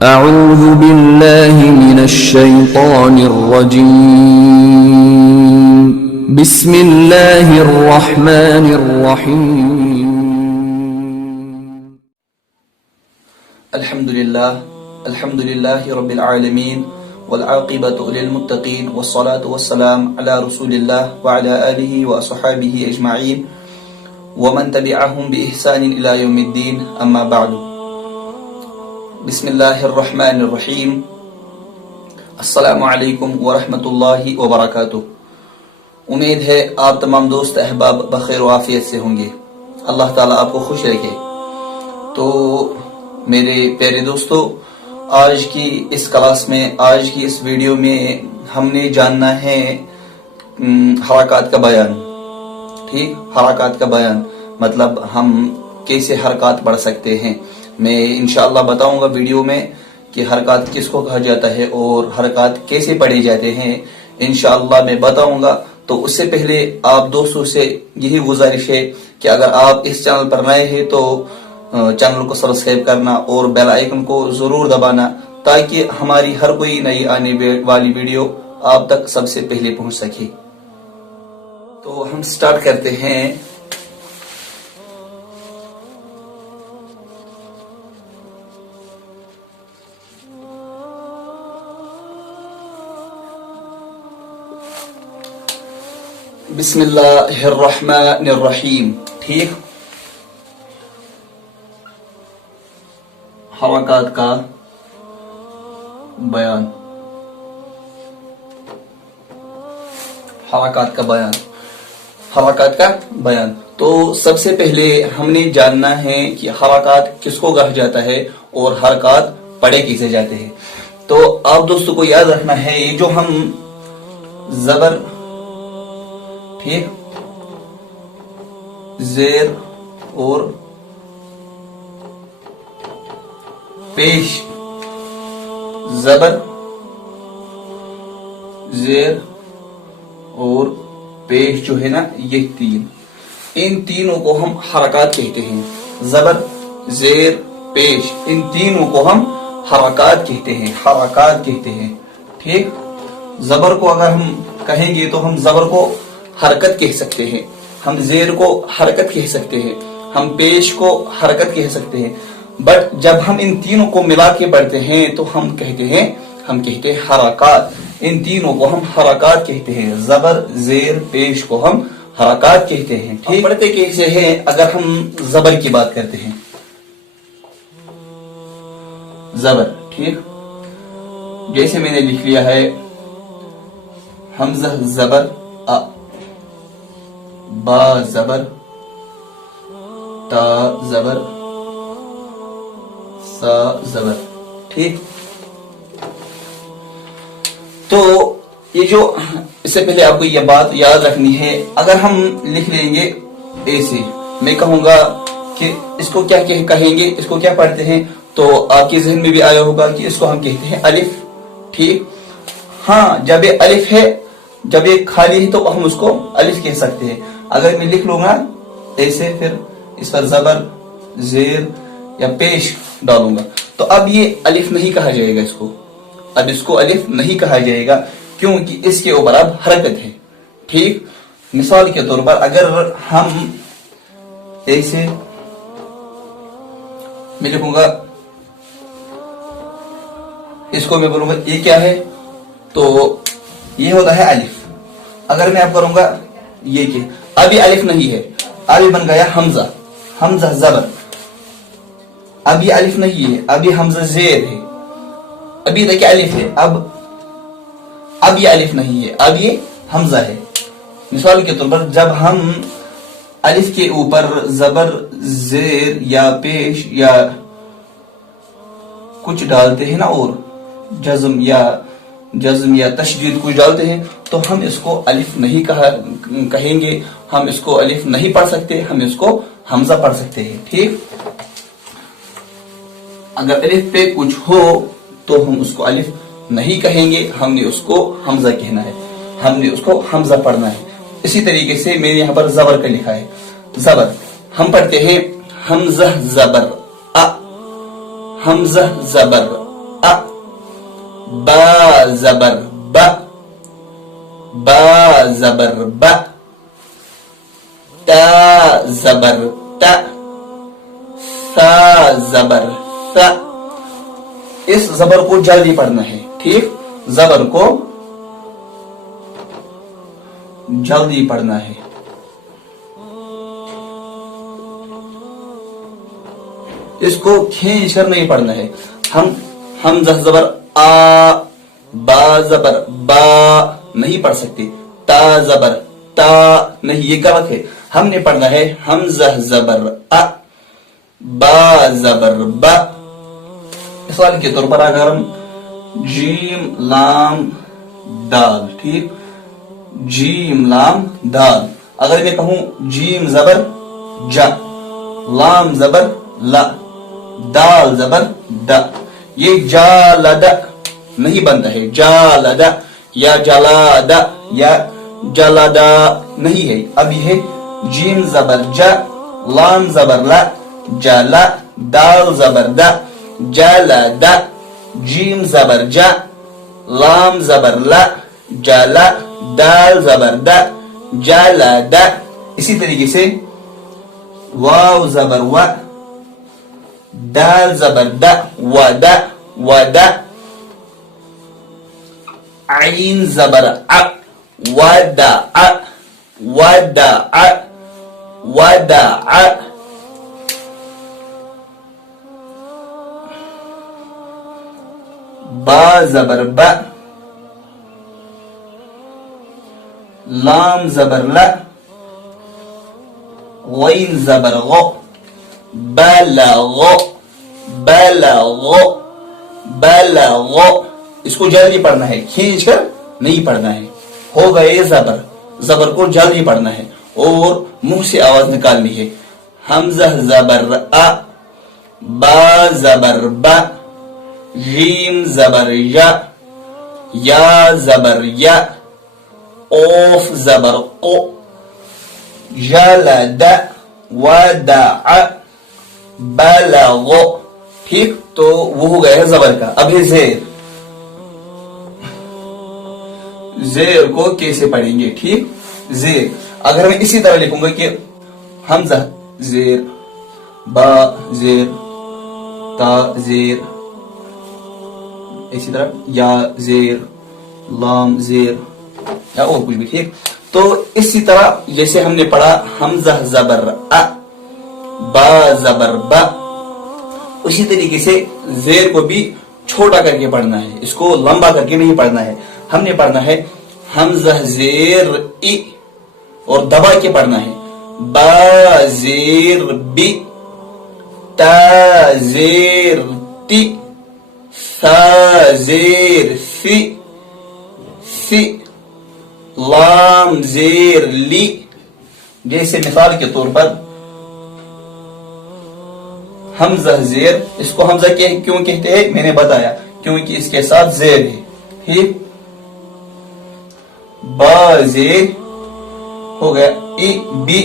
أعوذ بالله من الشيطان الرجيم بسم الله الرحمن الرحيم الحمد لله رب العالمين والعاقبة للمتقين والصلاة والسلام على رسول الله وعلى آله وأصحابه أجمعين ومن تبعهم بإحسان إلى يوم الدين أما بعد بسم اللہ الرحمن الرحیم السلام علیکم ورحمۃ اللہ وبرکاتہ۔ امید ہے آپ تمام دوست احباب بخیر و عافیت سے ہوں گے، اللہ تعالیٰ آپ کو خوش رکھے۔ تو میرے پیارے دوستو، آج کی اس کلاس میں، آج کی اس ویڈیو میں ہم نے جاننا ہے حرکات کا بیان۔ ٹھیک، حرکات کا بیان مطلب ہم کیسے حرکات پڑھ سکتے ہیں۔ میں انشاءاللہ بتاؤں گا ویڈیو میں کہ حرکات کس کو کہا جاتا ہے اور حرکات کیسے پڑھے جاتے ہیں، انشاءاللہ میں بتاؤں گا۔ تو اس سے پہلے آپ دوستوں سے یہی گزارش ہے کہ اگر آپ اس چینل پر نئے ہیں تو چینل کو سبسکرائب کرنا اور بیل آئیکن کو ضرور دبانا تاکہ ہماری ہر کوئی نئی آنے والی ویڈیو آپ تک سب سے پہلے پہنچ سکے۔ تو ہم سٹارٹ کرتے ہیں۔ بسم اللہ الرحمن الرحیم۔ ٹھیک، حرکات کا بیان، حرکات کا بیان، حرکات کا بیان۔ تو سب سے پہلے ہم نے جاننا ہے کہ حرکات کس کو کہا جاتا ہے اور حرکات پڑھے کیسے جاتے ہیں۔ تو آپ دوستوں کو یاد رکھنا ہے، یہ جو ہم زبر، ٹھیک، زیر اور پیش، زبر، زیر اور پیش جو ہے نا، یہ تین، ان تینوں کو ہم حرکات کہتے ہیں۔ زبر، زیر، پیش، ان تینوں کو ہم حرکات کہتے ہیں، حرکات کہتے ہیں۔ ٹھیک، زبر کو اگر ہم کہیں گے تو ہم زبر کو حرکت کہہ سکتے ہیں، ہم زیر کو حرکت کہہ سکتے ہیں، ہم پیش کو حرکت کہہ سکتے ہیں، بٹ جب ہم ان تینوں کو ملا کے پڑھتے ہیں تو ہم کہتے ہیں حرکات۔ ان تینوں کو ہم حرکات کہتے ہیں، زبر، زیر، پیش کو ہم حرکات کہتے ہیں۔ ٹھیک، پڑھتے کیسے ہیں؟ اگر ہم زبر کی بات کرتے ہیں، زبر، ٹھیک، جیسے میں نے لکھ لیا ہے حمزہ زبر ا، با زبر تا زبر سا زبر۔ ٹھیک، تو یہ جو اس سے پہلے آپ کو یہ بات یاد رکھنی ہے، اگر ہم لکھ لیں گے ایسے، میں کہوں گا کہ اس کو کیا کہیں گے، اس کو کیا پڑھتے ہیں، تو آپ کے ذہن میں بھی آیا ہوگا کہ اس کو ہم کہتے ہیں الف۔ ٹھیک، ہاں، جب یہ الف ہے، جب یہ خالی ہے تو ہم اس کو الف کہہ سکتے ہیں۔ اگر میں لکھ لوں گا ایسے، پھر اس پر زبر، زیر یا پیش ڈالوں گا، تو اب یہ الف نہیں کہا جائے گا، اب اس کو الف نہیں کہا جائے گا، کیونکہ اس کے اوپر اب حرکت ہے۔ ٹھیک، مثال کے طور پر اگر ہم ایسے میں لکھوں گا، اس کو میں بولوں گا یہ کیا ہے، تو یہ ہوتا ہے الف۔ اگر میں اب کروں گا یہ کیا، اب یہ الف نہیں ہے، اب یہ بن گیا حمزہ، حمزہ زبر، اب یہ الف نہیں ہے، اب یہ حمزہ زیر ہے، ابھی تک الف ہے، اب یہ الف نہیں ہے، اب یہ حمزہ ہے۔ مثال کے طور پر جب ہم الف کے اوپر زبر، زیر یا پیش یا کچھ ڈالتے ہیں نا، اور جزم یا تشدید کچھ ڈالتے ہیں، تو ہم اس کو الف نہیں کہیں گے، ہم اس کو الف نہیں پڑھ سکتے، ہم اس کو حمزہ پڑھ سکتے ہیں۔ ٹھیک، اگر الف پہ کچھ ہو تو ہم اس کو الف نہیں کہیں گے، ہم نے اس کو حمزہ کہنا ہے، ہم نے اس کو حمزہ پڑھنا ہے۔ اسی طریقے سے میں نے یہاں پر زبر کا لکھا ہے، زبر ہم پڑھتے ہیں حمزہ زبر ا، حمزہ زبر با زبر با، با زبر با، تا زبر تا، ثا زبر ثا. اس زبر کو جلدی پڑھنا ہے، ٹھیک، زبر کو جلدی پڑھنا ہے. اس کو کھینچ کر نہیں پڑھنا ہے. ہم حمزہ زبر آ، با زبر با نہیں پڑھ سکتے. تا زبر تا نہیں، یہ غلط ہے. ہم نے پڑھنا ہے حمزہ زبر ا، با زبر با. مثال کے طور پر اگر ہم جیم لام دال، ٹھیک، جیم لام دال، اگر میں کہوں جیم زبر جا، لام زبر لا، دال زبر دا، یہ جالد نہیں بنتا ہے. جالد یا جلاد یا جلدا نہیں ہے. اب یہ ہے جیم زبر جا، لام زبر لا، جلا، دال زبر دا، جلد، جیم زبر جا، لام زبر لا، جلا، دال زبر دا، جلد. اسی طریقے سے واو زبر و، دال زبر دا، ودا ودا، عین زبر ع، ودع ودع ودع. با زبر با، لام زبر لا، غین زبر غ، بلغ بلغ بلغ. اس کو جلدی پڑھنا ہے، کھینچ کر نہیں پڑھنا ہے. ہو گئے زبر، زبر کو جلدی پڑھنا ہے اور منہ سے آواز نکالنی ہے. حمزہ زبر ا، با زبر با، جیم زبر یا، یا زبر یا، اوف زبر او، جلد، ودع، بلغ. ٹھیک، تو وہ ہو گیا ہے زبر کا. اب ہے زیر. زیر کو کیسے پڑھیں گے؟ ٹھیک، زیر اگر میں اسی طرح لکھوں گا کہ حمزہ زیر، با زیر، تا زیر، اسی طرح یا زیر، لام زیر یا اور کچھ بھی. ٹھیک، تو اسی طرح جیسے ہم نے پڑھا حمزہ زبر ا، با زبر با، اسی طریقے سے زیر کو بھی چھوٹا کر کے پڑھنا ہے، اس کو لمبا کر کے نہیں پڑھنا ہے. ہم نے پڑھنا ہے حمزہ زیر ای اور دبا کے پڑھنا ہے. با زیر بی، تا زیر تی، ثا زیر فی، سی، لام زیر لی. جیسے مثال کے طور پر حمزہ زیر، اس کو حمزہ کیوں کہتے ہیں میں نے بتایا، کیونکہ اس کے ساتھ زیر ہے. ٹھیک، با زیر ہو گیا ای بی،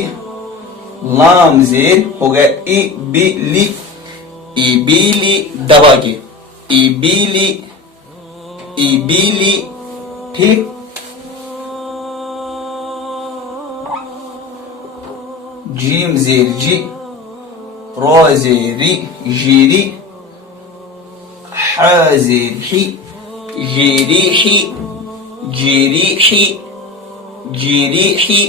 لام زیر ہو گیا ای بی لی، ای بی لی دبا کے، ای بی لی، ای بی لی. ٹھیک، جیم زیر جی، را زیری جیری، ح زیر حی، جیری حی، جیری حی، جیری حی.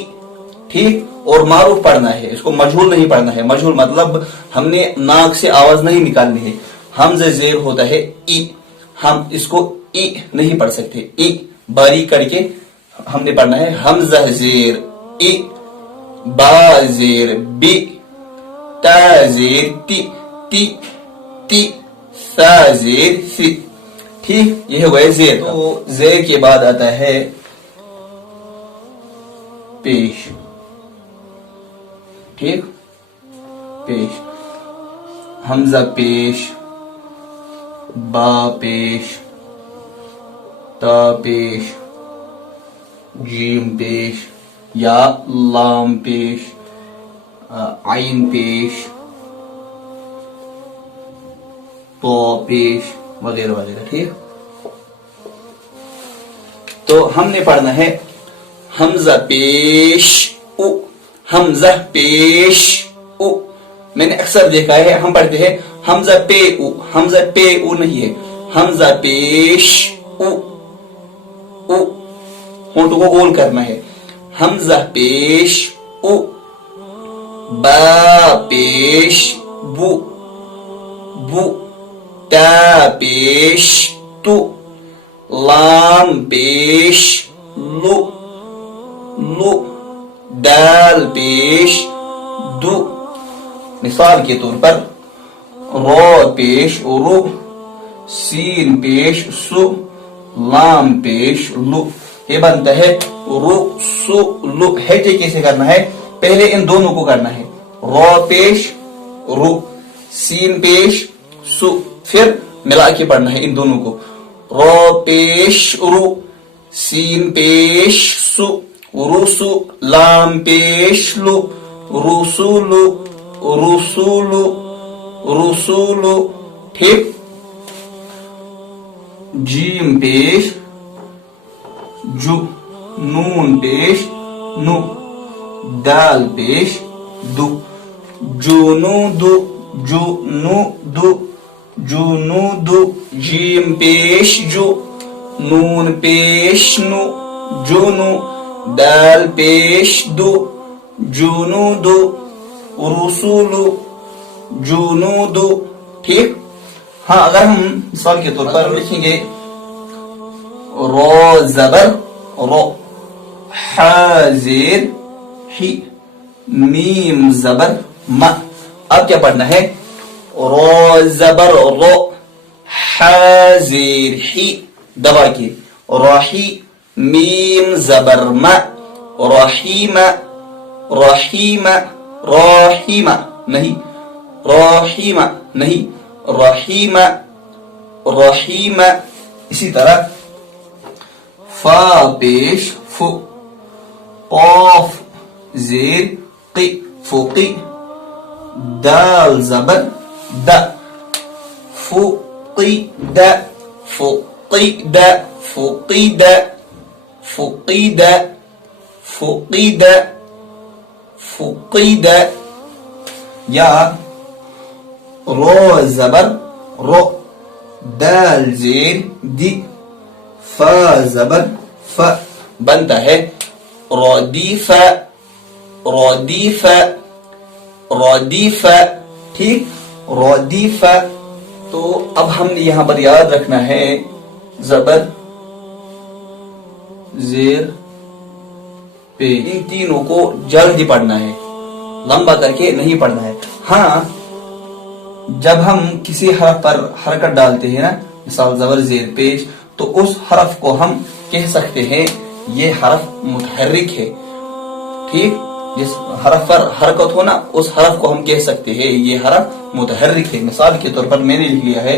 ٹھیک، اور معروف پڑھنا ہے، اس کو مجہول نہیں پڑھنا ہے. مجہول مطلب ہم نے ناک سے آواز نہیں نکالنی ہے. حمزہ زیر ہوتا ہے ای، ہم اس کو ای نہیں پڑھ سکتے. ای باریک کر کے ہم نے پڑھنا ہے حمزہ زیر ای، با زیر بی، تا زیر تی، تی تی، ثا زیر سی. ٹھیک، یہ ہو گئے زیر. تو زیر کے بعد آتا ہے پیش. ٹھیک، پیش، حمزہ پیش، با پیش، تا پیش، جیم پیش یا لام پیش، عین پیش، تو پیش وغیرہ وغیرہ. ٹھیک، تو ہم نے پڑھنا ہے حمزہ پیش او، حمزہ پیش او. میں نے اکثر دیکھا ہے ہم پڑھتے ہیں حمزہ پے او، حمزہ پے او نہیں ہے، حمزہ پیش او، او ہونٹوں کو گول کرنا ہے. حمزہ پیش او، با پیش بو، بو، تا پیش تو، لام پیش لو، لو، دال پیش دو. مثال کے طور پر رو پیش رو، سین پیش سو، لام پیش لو. یہ بنتا ہے رو سو لو. ہیٹے کیسے کرنا ہے؟ پہلے ان دونوں کو کرنا ہے، رو پیش رو، سین پیش سو، پھر ملا کے پڑھنا ہے ان دونوں کو، رو پیش رو، سین پیش سو، رسو، لام پیش لو، رسولو، رسولو، رسولو. ٹھیک. جیم پیش جو، نون پیش نو، دال پیش دو، جنودو، جنودو، جنودو. جیم پیش جو، نون پیش نو، جنو، دال پیش دو، جنودو، رسولو، جنودو. ٹھیک. ہاں اگر ہم مثال کے طور پر لکھیں گے رو زبر رو، ح زیر حی، میم زبر ما. اب کیا پڑھنا ہے؟ رو زبر رو، ح زیر حی دبا کے، رحی، میم زبر ما، رحیم، رحیم، رحیم نہیں، رحیم نہیں، رحیم، رحیم. اسی طرح فا پیش فو، قاف زیر قی، فوقی، دال زبر دا، فقید، فقید، فقید، فقید، فقید، فقید. یا رو زبر رو، دال زیر دی، فا زبر ف، بنتا ہے ردیف، ردیف، ردیف. ٹھیک. ردیف. تو اب ہم نے یہاں پر یاد رکھنا ہے زبر زیر پہ، ان تینوں کو جلدی پڑھنا ہے، لمبا کر کے نہیں پڑھنا ہے. ہاں جب ہم کسی حرف پر حرکت ڈالتے ہیں نا، مثال زبر زیر پیش، تو اس حرف کو ہم کہہ سکتے ہیں یہ حرف متحرک ہے. ٹھیک. جس حرف پر حرکت ہو نا اس حرف کو ہم کہہ سکتے ہیں یہ حرف متحرک ہے. مثال کے طور پر میں نے لکھ لیا ہے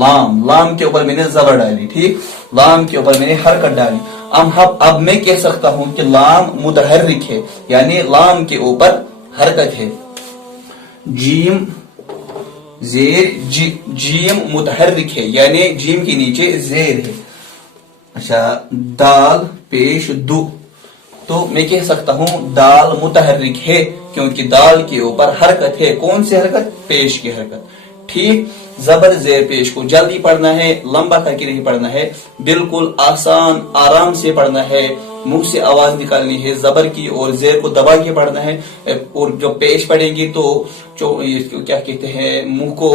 لام، لام کے اوپر میں نے زبر ڈالی، ٹھیک، لام کے اوپر میں نے حرکت ڈالی. اب میں کہہ سکتا ہوں کہ لام متحرک ہے، یعنی لام کے اوپر حرکت ہے. جیم زیر جی، جیم متحرک ہے یعنی جیم کے نیچے زیر ہے. اچھا دال پیش دو، تو میں کہہ سکتا ہوں دال متحرک ہے کیونکہ دال کے اوپر حرکت ہے. کون سی حرکت؟ پیش کی حرکت. ٹھیک. زبر زیر پیش کو جلدی پڑھنا ہے، لمبا کر کے نہیں پڑھنا ہے، بالکل آسان آرام سے پڑھنا ہے. منہ سے آواز نکالنی ہے زبر کی اور زیر کو دبا کے پڑھنا ہے. اور جو پیش پڑھیں گی تو کیا کہتے ہیں، منہ کو،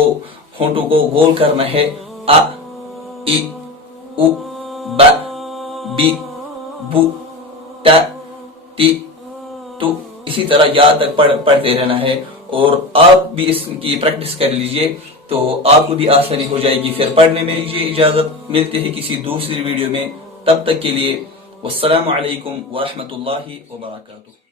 ہونٹوں کو گول کرنا ہے. ا، ای، او، ب، بی، بو، تا، تی، تو. اسی طرح یاد تک پڑھتے رہنا ہے. اور آپ بھی اس کی پریکٹس کر لیجئے تو آپ کو بھی آسانی ہو جائے گی. پھر پڑھنے میں یہ اجازت ملتی ہے کسی دوسری ویڈیو میں. تب تک کے لیے والسلام علیکم ورحمۃ اللہ وبرکاتہ.